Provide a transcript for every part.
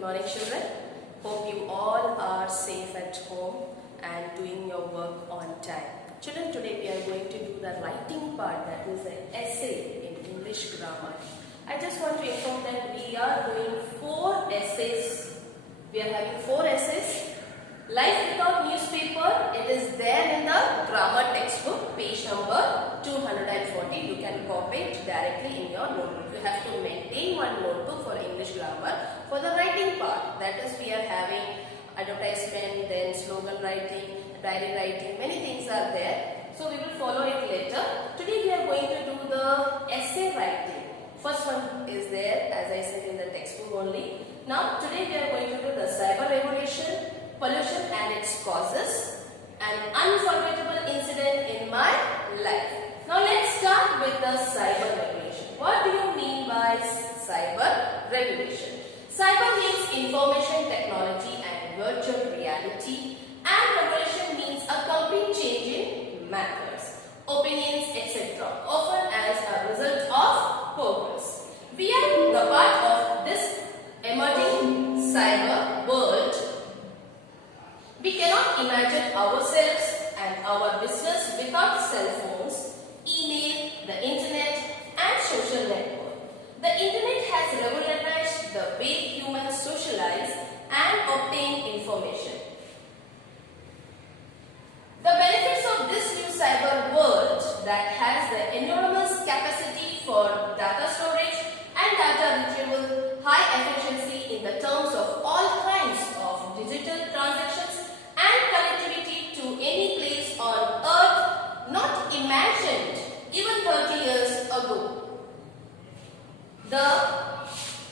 Good morning, children. Hope you all are safe at home and doing your work on time. Children, today we are going to do the writing part, that is an essay in English grammar. I just want to inform that we are doing 4 essays. We are having 4 essays. Life without newspaper, it is there in the grammar textbook, page number 240. You can copy it directly in your notebook. You have to maintain one notebook for English grammar for the writing part. That is, we are having advertisement, then slogan writing, diary writing, many things are there. So we will follow it later. Today we are going to do the essay writing. First one is there, as I said, in the textbook only. Now today we are going to do the cyber revolution, pollution and its causes, an unforgettable incident in my life. Now let's start with the cyber revolution. What do you mean by cyber revolution? Cyber means information technology and virtual reality, and revolution means a complete change in methods, opinions, etc., often as a result of progress. We are the part of this emerging cyber world. We cannot imagine ourselves and our business without cell phones, email, the internet and social network. The internet has revolutionized the way humans socialize and obtain information. The benefits of this new cyber world that has the enormous capacity for data storage and data retrieval, high efficiency in the terms of all kinds of digital transactions and connectivity to any place on earth not imagined even 30 years ago. The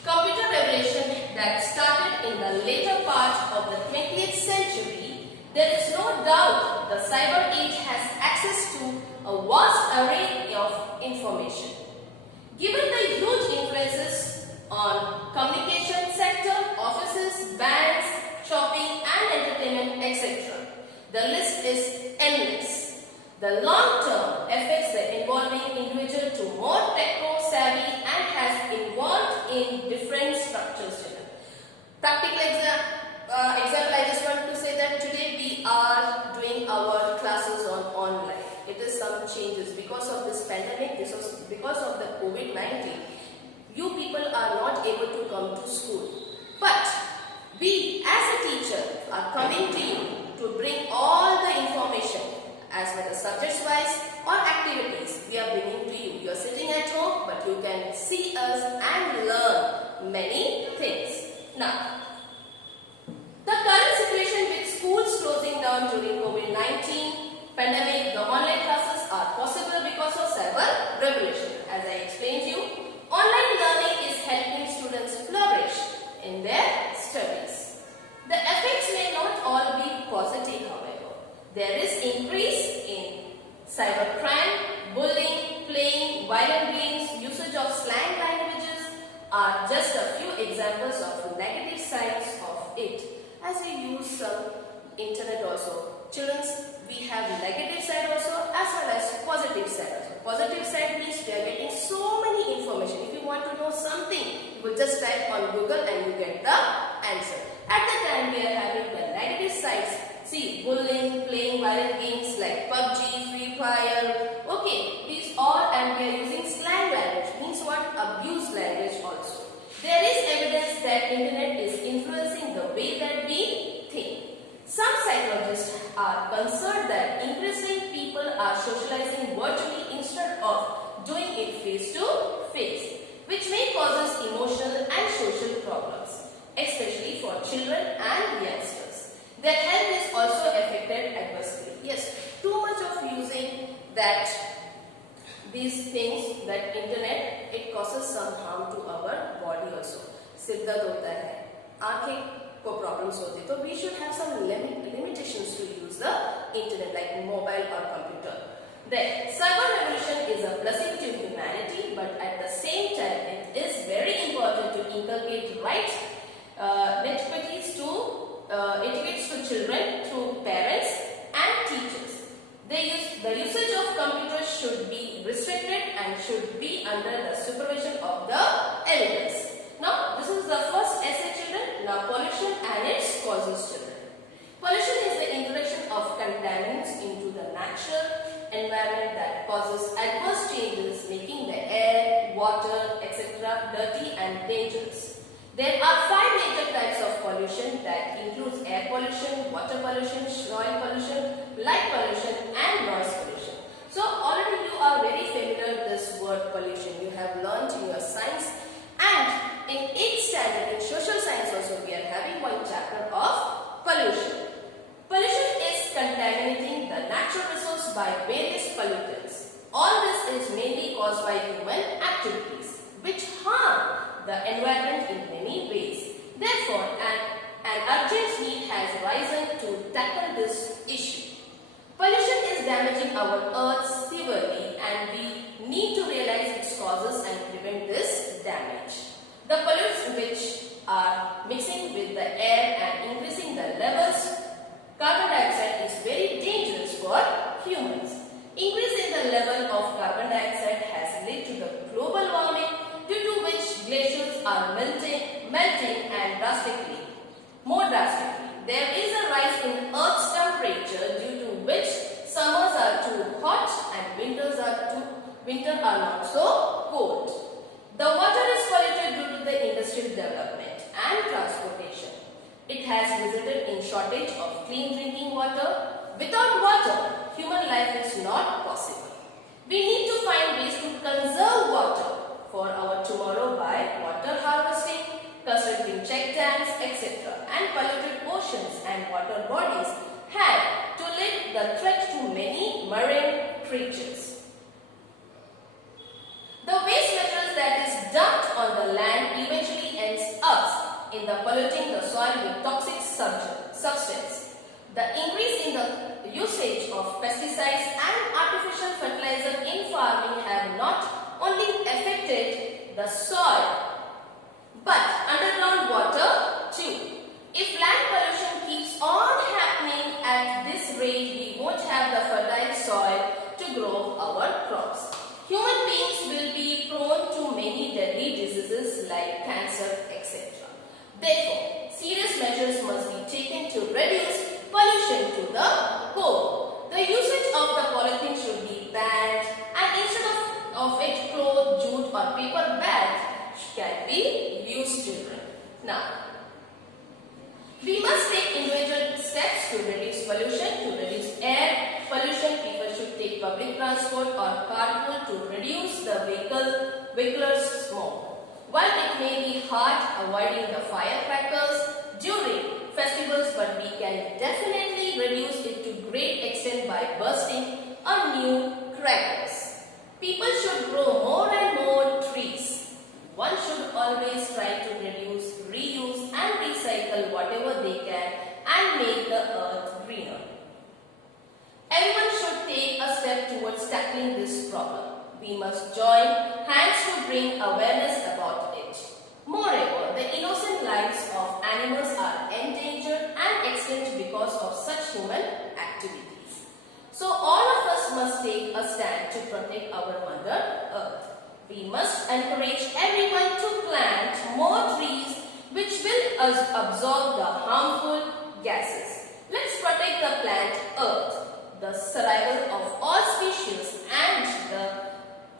computer revolution that started in the later part of the 20th century, there is no doubt the cyber age has access to a vast array of information. Given the huge influences on communication sector, offices, banks, shopping and entertainment, etc., the list is endless. The long-term affects the involving individual to more tech-savvy and has involved in different structures. Practical example, I just want to say that today we are doing our classes on online. It is some changes because of this pandemic, because of the COVID-19. You people are not able to come to school. But we as a teacher are coming to you to bring all the information as well as subjects wise or activities we are bringing to you. You are sitting at home but you can see us and learn many things. Now, the current situation with schools closing down during COVID-19 pandemic, the online classes are possible because of cyber revolution. As I explained to you, online learning is helping students flourish in their studies. The effects may not all be positive, however. There is increase in cybercrime, bullying, playing violent games, usage of slang languages are just a few examples of negative sides of it. As we use some internet also, children, we have negative side also as well as positive side also. Positive side means we are getting so many information. If you want to know something, you will just type on Google and you get the answer. At the time we are having the negative sides. See, bullying, playing violent games like PUBG, Free Fire. Okay, these all, and we are using slang language. Means what? Abuse language also. There is evidence that internet is influencing the way that we think. Some psychologists are concerned that increasingly people are socializing virtually instead of doing it face to face, which may cause emotional and social problems, especially for children and youngsters. Their health is also affected adversely. Yes, too much of using that these things, that internet, it causes some harm to our body also. सिर दर्द होता है, आंखें को problems होती है, तो we should have some limitations to use the internet like mobile or computer. Then, cyber revolution is a blessing to humanity, but at the same time, it is very important to inculcate right etiquettes to children through parents and teachers. The usage of computers should be restricted and should be under the supervision of the elders. Now, this is the first essay, children. Now, causes children. Pollution is the introduction of contaminants into the natural environment that causes adverse changes, making the air, water, etc. dirty and dangerous. There are 5 major types of pollution that includes air pollution, water pollution, soil pollution, light pollution and noise pollution. So already you are very familiar with this word pollution. You have learnt in your science, and in 8th standard in social science also we are having one chapter of pollution. Pollution is contaminating the natural resource by various pollutants. All this is mainly caused by human activities which harm the environment in many ways. Therefore, an urgent need has risen to tackle this issue. Pollution is damaging our earth severely and we need to realize its causes and prevent this damage. The pollutants which are mixing with the air and increasing the levels, carbon dioxide is very dangerous for humans. Increase in the level of carbon dioxide has led to the global warming, due to which glaciers are melting and more drastically. There is a rise in Earth's temperature, due to which summers are too hot and winters are not so cold. The water is polluted due to the industrial development and transportation. It has resulted in shortage of clean drinking water. Without water, human life is not possible. We need to find ways to conserve water for our tomorrow by water harvesting, constructing check dams, etc. and polluted oceans and water bodies have to lead the threat to many marine creatures. The waste materials that is dumped on the land eventually ends up in the polluting the soil with toxic substance. The increase in the usage of pesticides and artificial fertilizer in farming have not only affected the soil but underground water too. If land pollution keeps on happening at this rate, we won't have the fertile soil to grow our crops. Human beings will be prone to many deadly diseases like cancer, etc. Therefore, serious measures must be taken to reduce pollution to the core. The usage of the polythene should be banned, and instead of it, cloth, jute or paper bags can be used, children. Now, we must take individual steps to reduce pollution. To reduce air pollution, people should take public transport or carpool to reduce the vehicular smoke. While it may be hard avoiding the firecrackers during festivals, but we can definitely reduce it to great extent by bursting a new crackers. People should grow more and more trees. One should always try to reduce, reuse and recycle whatever they can and make the earth greener. Everyone should take a step towards tackling this problem. We must join hands to bring awareness about it. Moreover, the innocent lives of animals are endangered and extinct because of such human activities. So all of us must take a stand to protect our Mother Earth. We must encourage everyone to plant more trees which will absorb the harmful gases. Let's protect the planet Earth, the survival of all species and the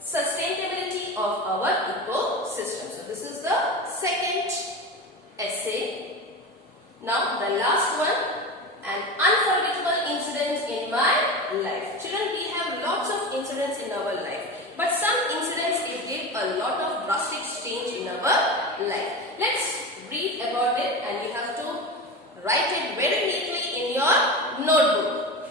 sustainability of our ecosystem. So this is the second essay. Now the last one, an unforgettable incident in my life. Children, we have lots of incidents in our life. But some incidents, it gave a lot of drastic change in our life. Let's read about it and you have to write it very neatly in your notebook.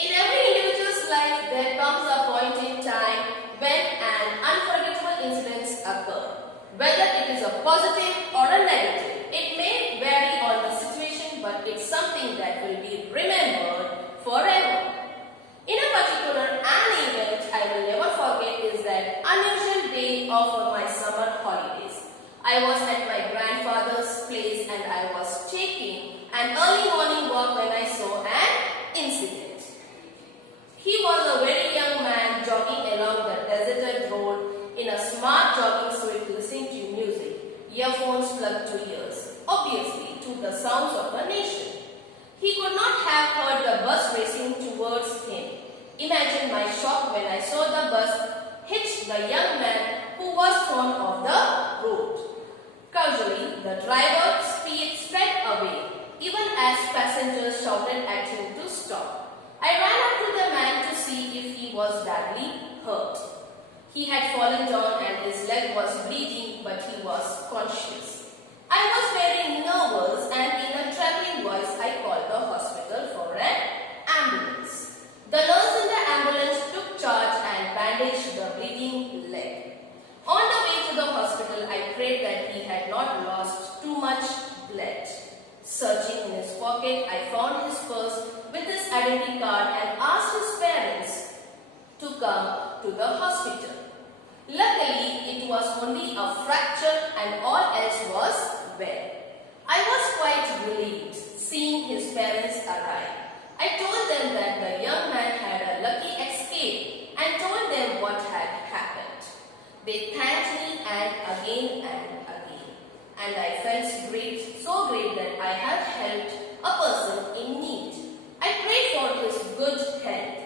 In every individual's life, there comes a point in time when an unforgettable incident occurs. Whether it is a positive or a negative, it may vary on the situation, but it's something that will be remembered forever. In a particular, an event I will never forget is that unusual day of my summer holidays. I was at my grandfather's place and I was taking an early morning walk when I saw an incident. He was a very young man jogging along the deserted road in a smart jogging suit listening to music, earphones plugged to ears. Obviously, to the sounds of the nation. He could not have heard the bus racing towards him. Imagine my shock when I saw the bus hit the young man who was thrown off the road. Casually, the driver sped away, even as passengers shouted at him to stop. I ran up to the man to see if he was badly hurt. He had fallen down and his leg was bleeding, but he was conscious. I was very nervous and in a trembling voice I called the hospital for an ambulance. The nurse in the ambulance took charge and bandaged the bleeding leg. On the way to the hospital, I prayed that he had not lost too much blood. Searching in his pocket, I found his purse with his identity card and asked his parents to come to the hospital. Luckily, it was only a fracture and all else was well. I was quite relieved seeing his parents arrive. I told them that the young man had a lucky escape and told them what had happened. They thanked me and again, and I felt great, so great that I have helped a person in need. I prayed for his good health.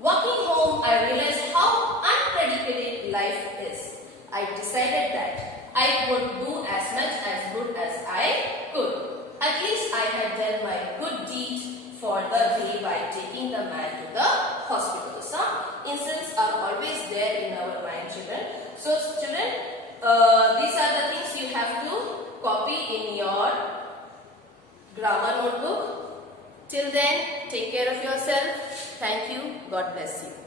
Walking home, I realized how unpredictable life is. I decided that I would do as much as good as I could. At least I had done my good deed for the day by taking the man to the hospital. Some incidents are always there in our mind, children. So, children, these are the things you have to copy in your grammar notebook. Till then, take care of yourself. Thank you. God bless you.